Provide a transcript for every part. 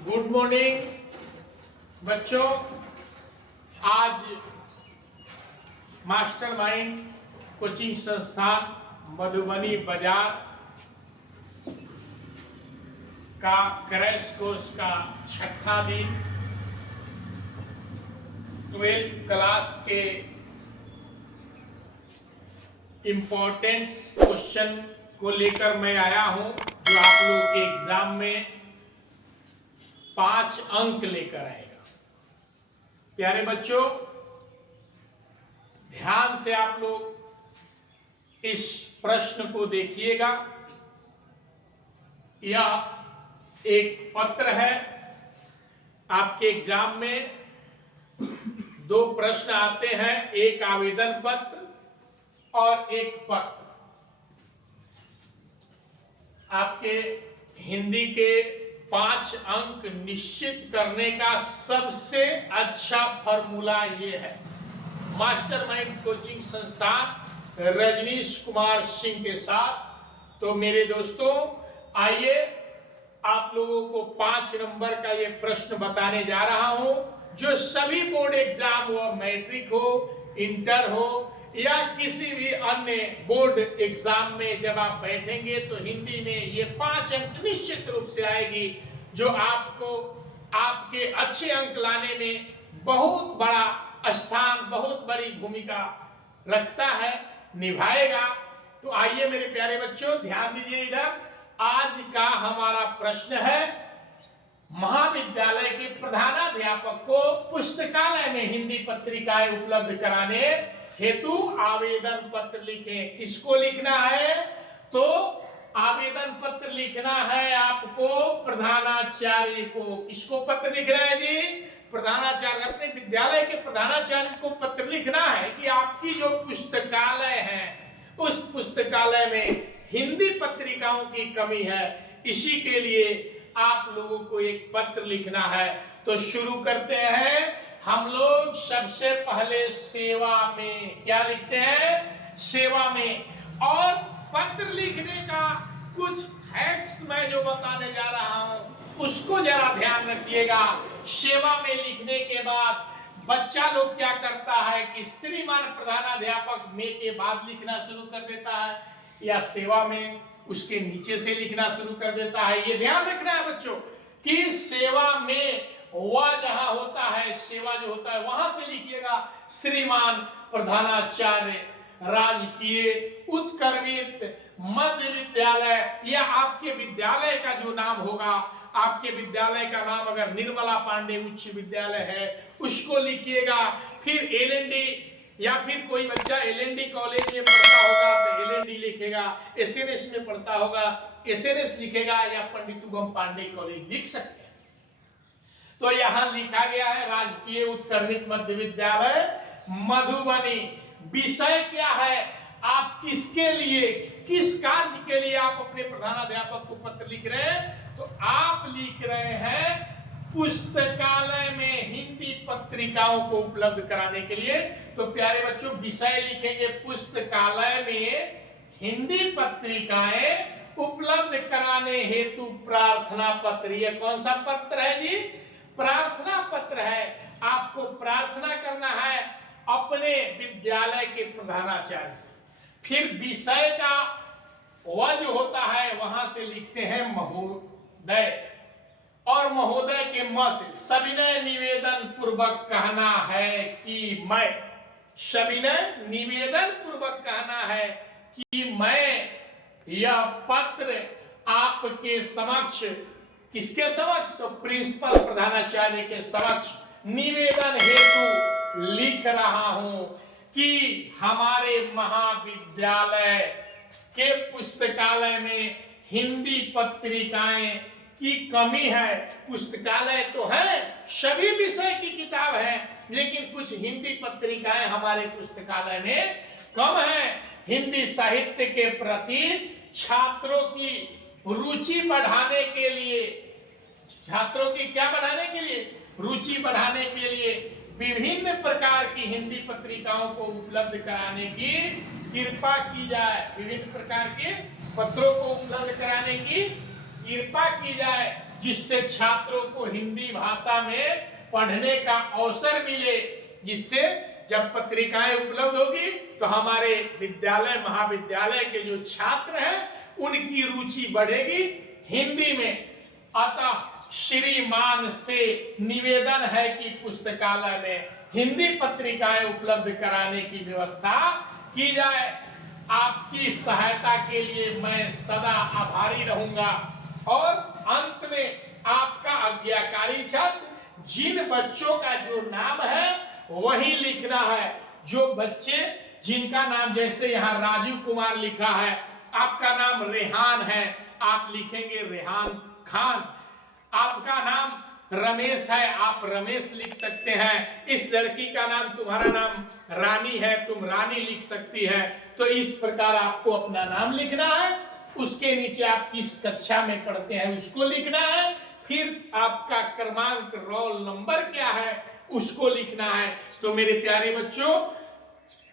Good morning बच्चों। आज mastermind coaching संस्थान मधुबनी बाजार का क्रैश कोर्स का छठा दिन 12th क्लास के इम्पोर्टेंस क्वेश्चन को लेकर मैं आया हूं, जो आप लोगों के एग्जाम में 5 अंक लेकर आएगा। प्यारे बच्चों, ध्यान से आप लोग इस प्रश्न को देखिएगा। यह एक पत्र है। आपके एग्जाम में 2 प्रश्न आते हैं, एक आवेदन पत्र और एक पत्र। आपके हिंदी के 5 अंक निश्चित करने का सबसे अच्छा फॉर्मूला ये है। मास्टरमाइंड कोचिंग संस्थान रजनीश कुमार सिंह के साथ। तो मेरे दोस्तों, आइए आप लोगों को 5 नंबर का ये प्रश्न बताने जा रहा हूं, जो सभी बोर्ड एग्जाम हो, मैट्रिक हो, इंटर हो या किसी भी अन्य बोर्ड एग्जाम में जब आप बैठेंगे तो हिंदी में ये 5 अंक निश्चित रूप से आएगी, जो आपको आपके अच्छे अंक लाने में बहुत बड़ा स्थान, बहुत बड़ी भूमिका रखता है, निभाएगा। तो आइए मेरे प्यारे बच्चों, ध्यान दीजिए इधर। आज का हमारा प्रश्न है, महाविद्यालय के प्रधानाध्यापक को पुस्तकालय में हिंदी पत्रिकाएं उपलब्ध कराने हेतु आवेदन पत्र लिखें। किसको लिखना है? तो आवेदन पत्र लिखना है आपको प्रधानाचार्य को। किसको पत्र लिख रहे हैं जी? प्रधानाचार्य। अपने विद्यालय के प्रधानाचार्य को पत्र लिखना है कि आपकी जो पुस्तकालय है, उस पुस्तकालय में हिंदी पत्रिकाओं की कमी है। इसी के लिए आप लोगों को एक पत्र लिखना है। तो शुरू करते हैं। हम लोग सबसे पहले सेवा में क्या लिखते हैं? सेवा में। और पत्र लिखने का कुछ फैक्ट्स मैं जो बताने जा रहा हूं उसको जरा ध्यान रखिएगा। सेवा में लिखने के बाद बच्चा लोग क्या करता है कि श्रीमान प्रधानाध्यापक में के बाद लिखना शुरू कर देता है, या सेवा में उसके नीचे से लिखना शुरू कर देता है। ये ध्यान रखना है बच्चों कि सेवा में वह जहां होता है, सेवा जो होता है वहां से लिखिएगा श्रीमान प्रधानाचार्य राजकीय उत्कर्मित मध्य विद्यालय, या आपके विद्यालय का जो नाम होगा, आपके विद्यालय का नाम अगर निर्मला पांडे उच्च विद्यालय है उसको लिखिएगा। फिर एलएनडी, या फिर कोई बच्चा एलएनडी कॉलेज में पढ़ता होगा तो एलएनडी लिखेगा, एसएनएस में पढ़ता होगा एसएनएस लिखेगा, या पंडित उगम पांडे कॉलेज लिख सकते हैं। तो यहां लिखा गया है राजकीय उत्कर्मित मध्य विद्यालय मधुबनी। विषय क्या है? आप किसके लिए, किस कार्य के लिए आप अपने प्रधानाध्यापक को पत्र लिख रहे हैं? तो आप लिख रहे हैं पुस्तकालय में हिंदी पत्रिकाओं को उपलब्ध कराने के लिए। तो प्यारे बच्चों, विषय लिखेंगे पुस्तकालय में हिंदी पत्रिकाएं उपलब्ध कराने हेतु प्रार्थना पत्र। ये कौन सा पत्र है जी? प्रार्थना पत्र है। आपको प्रार्थना करना है अपने विद्यालय के प्रधानाचार्य से। फिर विषय का वह जो होता है वहां से लिखते हैं महोदय, और महोदय के म से सविनय निवेदन पूर्वक कहना है कि मैं, सविनय निवेदन पूर्वक कहना है कि मैं यह पत्र आपके समक्ष, किसके समक्ष? तो प्रिंसिपल प्रधानाचार्य के समक्ष निवेदन हेतु लिख रहा हूं कि हमारे महाविद्यालय के पुस्तकालय में हिंदी पत्रिकाएं की कमी है। पुस्तकालय तो है, सभी विषय की किताब है, लेकिन कुछ हिंदी पत्रिकाएं हमारे पुस्तकालय में कम है। हिंदी साहित्य के प्रति छात्रों की रुचि बढ़ाने के लिए, छात्रों की क्या बढ़ाने के लिए? रुचि बढ़ाने के लिए विभिन्न प्रकार की हिंदी पत्रिकाओं को उपलब्ध कराने की कृपा की जाए। विभिन्न प्रकार के पत्रों को उपलब्ध कराने की कृपा की जाए। जिससे छात्रों को हिंदी भाषा में पढ़ने का अवसर मिले, जिससे जब पत्रिकाएं उपलब्ध होगी तो हमारे विद्यालय महाविद्यालय के जो छात्र हैं उनकी रुचि बढ़ेगी हिंदी में। अतः श्रीमान से निवेदन है कि पुस्तकालय में हिंदी पत्रिकाएं उपलब्ध कराने की व्यवस्था की जाए। आपकी सहायता के लिए मैं सदा आभारी रहूंगा। और अंत में आपका आज्ञाकारी छात्र, जिन बच्चों का जो नाम है वही लिखना है। जो बच्चे जिनका नाम जैसे यहाँ राजू कुमार लिखा है, आपका नाम रेहान है, आप लिखेंगे रेहान खान। आपका नाम रमेश है, आप रमेश लिख सकते हैं। इस लड़की का नाम, तुम्हारा नाम रानी है, तुम रानी लिख सकती है। तो इस प्रकार आपको अपना नाम लिखना है। उसके नीचे आप किस कक्षा में पढ़ते हैं उसको लिखना है। फिर आपका क्रमांक, रोल नंबर क्या है उसको लिखना है। तो मेरे प्यारे बच्चों,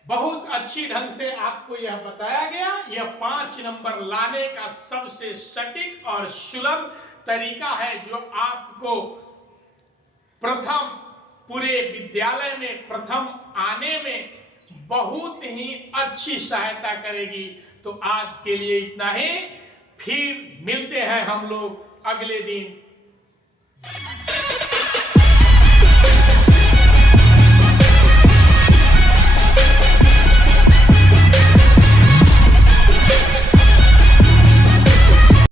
बहुत अच्छी ढंग से आपको यह बताया गया। यह 5 नंबर लाने का सबसे सटीक और सुलभ तरीका है, जो आपको प्रथम पूरे विद्यालय में प्रथम आने में बहुत ही अच्छी सहायता करेगी। तो आज के लिए इतना ही, फिर मिलते हैं हम लोग अगले दिन।